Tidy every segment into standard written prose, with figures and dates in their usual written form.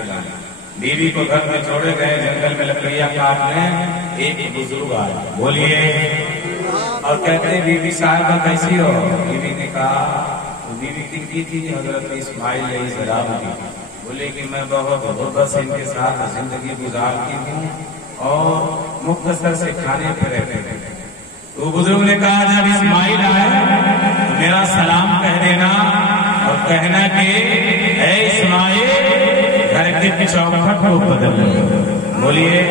السلام بیوی کو گھر میں چھوڑے گئے، جنگل میں لکڑیاں کاٹنے، ایک بزرگ آئے، بولیے، اور کہتے ہیں بیوی صاحبہ کیسی ہو؟ بیوی نے کہا، بیوی کی تھی حضرت اسماعیل علیہ السلام کی، بولے کہ میں بہت غربت سے ان کے ساتھ زندگی گزارتی ہوں اور مختصر سے کھانے پہ رہتے ہیں۔ تو بزرگ نے کہا جب اسماعیل آئے تو میرا سلام کہہ دینا اور کہنا کہ اے اسماعیل گھر کے چوکھٹ کو بدل لو، بولیے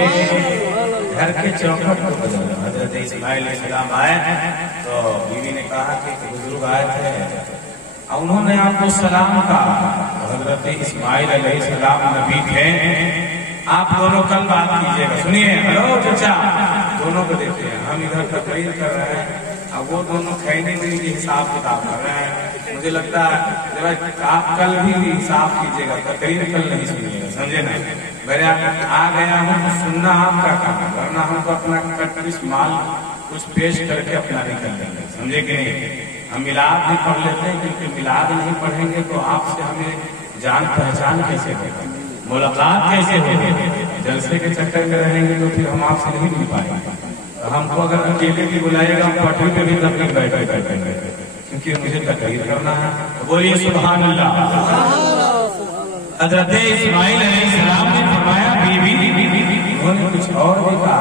گھر کے چوکھٹ کو بدل لو۔ حضرت اسماعیل علیہ السلام آئے تو بیوی نے کہا کہ بزرگ آئے تھے، انہوں نے آپ کو سلام کہا۔ حضرت اسماعیل علیہ السلام نبی تھے، آپ دونوں کل بات کیجیے گا، سنیے، ہلو چچا، دونوں کو دیکھتے ہیں، ہم ادھر تقریر کر رہے ہیں، اب وہ دونوں کھینے کے لیے حساب کتاب کر رہے ہیں۔ مجھے لگتا ہے آپ کل بھی حساب کیجیے گا، تقریر کل نہیں سنیے گا، سمجھے نا؟ میرے آ گیا ہوں تو سننا آپ کا کام ہے، ورنہ ہم کو اپنا کٹریس مال کچھ پیش کر کے اپنا نہیں کر لیں گے، سمجھے کہ نہیں؟ ہم میلاد بھی پڑھ لیتے ہیں، کیونکہ میلاد نہیں پڑھیں گے تو آپ سے ہمیں جان پہچان کیسے ہوگی، ملاقات کیسے ہوگی؟ جلسے کے چکر میں رہیں گے تو پھر ہم آپ سے نہیں مل پائیں گے۔ ہم کو اگر اکیلے بھی بلائے گا ہم پٹری پہ بھی تقریر بیٹھے کیونکہ مجھے تقریر کرنا ہے۔ بولیے سبحان اللہ۔ حضرت اسماعیل علیہ السلام نے فرمایا بیوی، انہوں نے کچھ اور بھی کہا،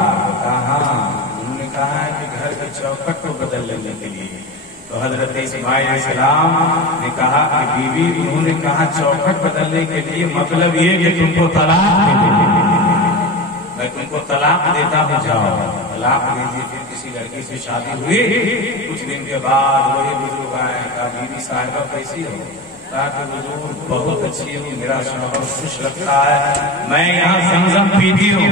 انہوں نے کہا ہے کہ گھر کے چوکھٹ کو بدل لینے کے لیے۔ تو حضرت اسماعیل علیہ السلام نے کہا کہ بیوی، انہوں نے کہا چوکھٹ بدلنے کے لیے مطلب یہ کہ تم کو طلاق دے دیں، میں تم کو طلاق دیتا ہوں، جاؤ طلاق دیجیے۔ پھر کسی لڑکی سے شادی ہوئی، کچھ دن کے بعد وہی بزرگ آئے، کہا بیوی صاحبہ کیسی ہو؟ کہا کہ بزرگ بہت اچھی ہوں، میرا شوہر خوش رکھتا ہے، میں یہاں زمزم پیتی ہوں،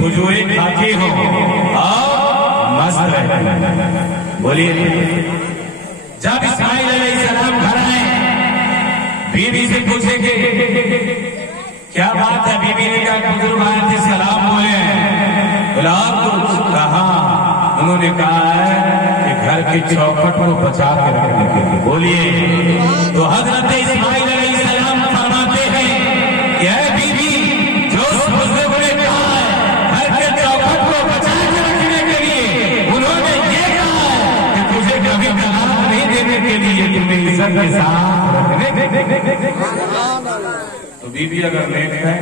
کھجوریں کھاتی ہوں اور مست رہتی ہوں۔ بولیے، جب اسماعیل علیہ السلام گھر آئے، بیوی سے پوچھے کہ کیا بات ہے؟ بیوی نے کہا بزرگ آئے تھے، سلام بولے ہیں، بلاب کچھ کہا؟ انہوں نے کہا ہے کہ گھر کے چوکھٹ کو بچا کے رکھنے کے لیے۔ بولیے، تو حضرت اسماعیل علیہ السلام فرماتے ہیں کہ اے بیوی، جو بزرگ نے کہا ہے گھر کے چوکھٹ کو بچا کے رکھنے کے لیے، انہوں نے یہ کہا ہے کہ تجھے کبھی طلاق نہیں دینے کے لیے، تمہیں عزت کے ساتھ رکھنے کے لیے۔ تو بیوی اگر نیک ہے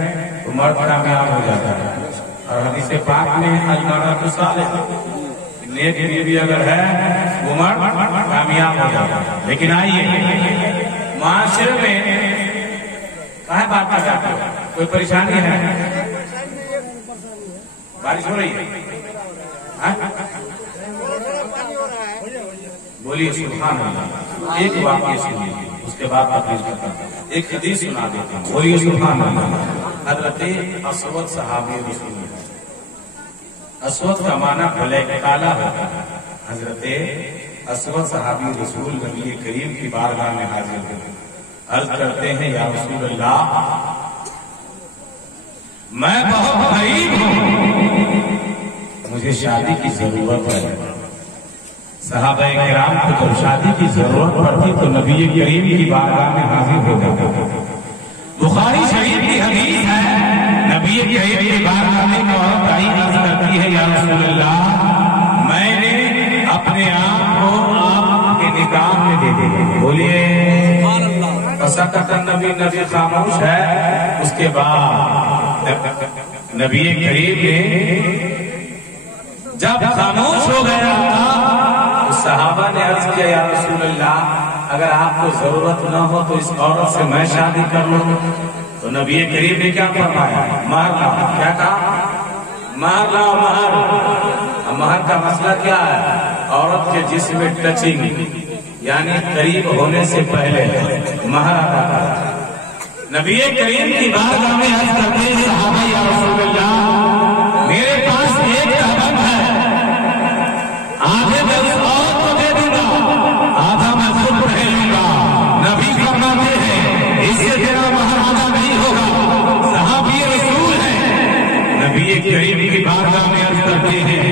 تو مرد کامیاب ہو جاتا ہے، اور حدیث پاک میں المرأۃ صالحہ، نیک بیوی اگر ہے وہ مرد کامیاب ہو جاتا ہے۔ لیکن آئیے معاشرے میں کہاں بات کر جاتے ہو؟ کوئی پریشانی ہے؟ بارش ہو رہی ہے؟ بولیے سبحان اللہ۔ ایک واقعہ سنیے، اس کے بعد تقریر کرتا ہوں، ایک حدیث سنا دیتا ہوں، بولیے سبحان اللہ۔ حضرت اسود صحابی رسول اللہ، اسود کا معنی بلیک کالا ہوتا ہے۔ حضرت اسود صحابی رسول نبی کریم کی بارگاہ میں حاضر ہوتے، عرض کرتے ہیں یا رسول اللہ، میں بہت غریب ہوں، مجھے شادی کی ضرورت ہے۔ صحابہ کرام کو جب شادی کی ضرورت پڑتی تو نبی کریم کی بارگاہ میں حاضر ہو جاتے۔ بخاری شریف کی حدیث ہے، نبی کریم کی بارگاہ میں ایک عورت آئی، عرض کرتی ہے یا رسول اللہ، میں نے اپنے آپ کو آپ کے نکاح میں دے دیا۔ بولیے فسکت النبی، نبی خاموش ہے۔ اس کے بعد نبی کریم نے جب خاموش ہو گیا صحابہ نے عرض کیا یا رسول اللہ، اگر آپ کو ضرورت نہ ہو تو اس عورت سے میں شادی کر لوں۔ تو نبی کریم نے کیا فرمایا؟ مہر لاؤ۔ کیا کہا؟ مہر لاؤ، مہر۔ مہر کا مسئلہ کیا ہے؟ عورت کے جسم میں ٹچنگ، یعنی قریب ہونے سے پہلے مہر ادا کرا۔ نبی کریم کی بارگاہ میں عرض کرتے ہیں صحابہ یا رسول اللہ، میرے پاس ایک قدم ہے، آدھے میں اس عورت کو دے دوں گا، آدھا میں خود رہ لوں گا۔ نبی فرماتے ہیں اس سے تیرا مہر ادا نہیں ہوگا، صحابی رسول ہے۔ نبی کریم کی بارگاہ میں عرض کرتے ہیں